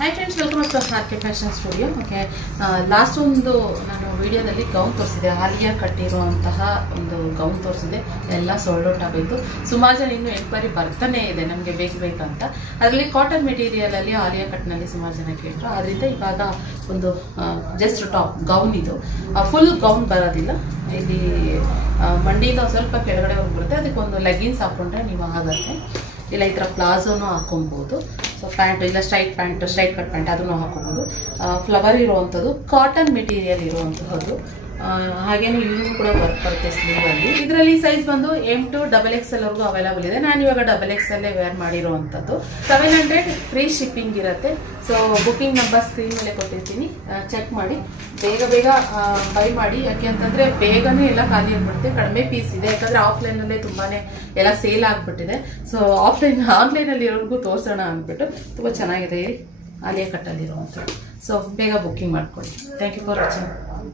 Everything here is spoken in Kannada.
Hi friends, welcome to RK fashion studio. Okay, last ಒಂದು ನಾನು ವಿಡಿಯೋದಲ್ಲಿ ಗೌನ್ ತೋರಿಸಿದೆ, ಆಲಿಯಾ ಕಟ್ಟಿರುವಂತಹ ಒಂದು ಗೌನ್ ತೋರಿಸಿದೆ. ಎಲ್ಲ ಸೋಲ್ಡ್ ಔಟ್ ಆಗೋಯ್ತು. ಸುಮಾರು ಜನ ಇನ್ನೂ ಎನ್ಕ್ವೈರಿ ಬರ್ತಾನೆ ಇದೆ ನಮಗೆ ಬೇಕಂತ. ಅದರಲ್ಲಿ ಕಾಟನ್ ಮೆಟೀರಿಯಲಲ್ಲಿ ಆಲಿಯಾ ಕಟ್ನಲ್ಲಿ ಸುಮಾರು ಜನ ಕೇಳಿದ್ರು. ಅದರಿಂದ ಇವಾಗ ಒಂದು ಜಸ್ಟ್ ಟಾಪ್ ಗೌನ್, ಇದು ಫುಲ್ ಗೌನ್ ಬರೋದಿಲ್ಲ. ಇಲ್ಲಿ ಮಂಡಿಯಿಂದ ಸ್ವಲ್ಪ ಕೆಳಗಡೆ ಹೋಗ್ಬಿಡುತ್ತೆ. ಅದಕ್ಕೊಂದು ಲೆಗ್ಗಿನ್ಸ್ ಹಾಕೊಂಡ್ರೆ ನೀವು ಆಗುತ್ತೆ. ಇಲ್ಲ ಈ ಥರ ಪ್ಲಾಜೋನು ಹಾಕೊಬೋದು. ಸೊ ಪ್ಯಾಂಟ್ ಇಲ್ಲ ಸ್ಟ್ರೈಟ್ ಕಟ್ ಪ್ಯಾಂಟ್ ಅದನ್ನು ಹಾಕೋಬೋದು. ಫ್ಲವರ್ ಇರುವಂಥದ್ದು, ಕಾಟನ್ ಮೆಟೀರಿಯಲ್ ಇರುವಂತಹದ್ದು. ಹಾಗೇನೆ ಇಲ್ಲೂ ಕೂಡ ವರ್ಕ್ ಬರುತ್ತೆ ಸ್ಲೀವಲ್ಲಿ. ಇದರಲ್ಲಿ ಸೈಜ್ ಬಂದು M to XXL ವರೆಗೂ ಅವೈಲಬಲ್ ಇದೆ. ನಾನು ಇವಾಗ XXL ವೇರ್ ಮಾಡಿರುವಂಥದ್ದು. 700 ಫ್ರೀ ಶಿಪ್ಪಿಂಗ್ ಇರುತ್ತೆ. ಸೊ ಬುಕಿಂಗ್ ನಂಬರ್ ಸ್ಕ್ರೀನ್ ಮೇಲೆ ಕೊಟ್ಟಿರ್ತೀನಿ, ಚೆಕ್ ಮಾಡಿ ಬೇಗ ಬೈ ಮಾಡಿ. ಯಾಕೆ ಅಂತಂದ್ರೆ ಬೇಗನೆ ಎಲ್ಲ ಖಾಲಿ ಆಗ್ಬಿಡುತ್ತೆ. ಕಡಿಮೆ ಪೀಸ್ ಇದೆ, ಯಾಕಂದ್ರೆ ಆಫ್ಲೈನಲ್ಲೇ ತುಂಬಾನೇ ಎಲ್ಲ ಸೇಲ್ ಆಗ್ಬಿಟ್ಟಿದೆ. ಸೊ ಆನ್ಲೈನಲ್ಲಿ ಇರೋರ್ಗೂ ತೋರಿಸೋಣ ಅಂದ್ಬಿಟ್ಟು. ತುಂಬಾ ಚೆನ್ನಾಗಿದೆ ಆಲಿಯಾ ಕಟ್ಟಲ್ಲಿರುವಂಥದ್ದು. ಸೊ ಬೇಗ ಬುಕಿಂಗ್ ಮಾಡ್ಕೊಳ್ಳಿ. Thank you for watching.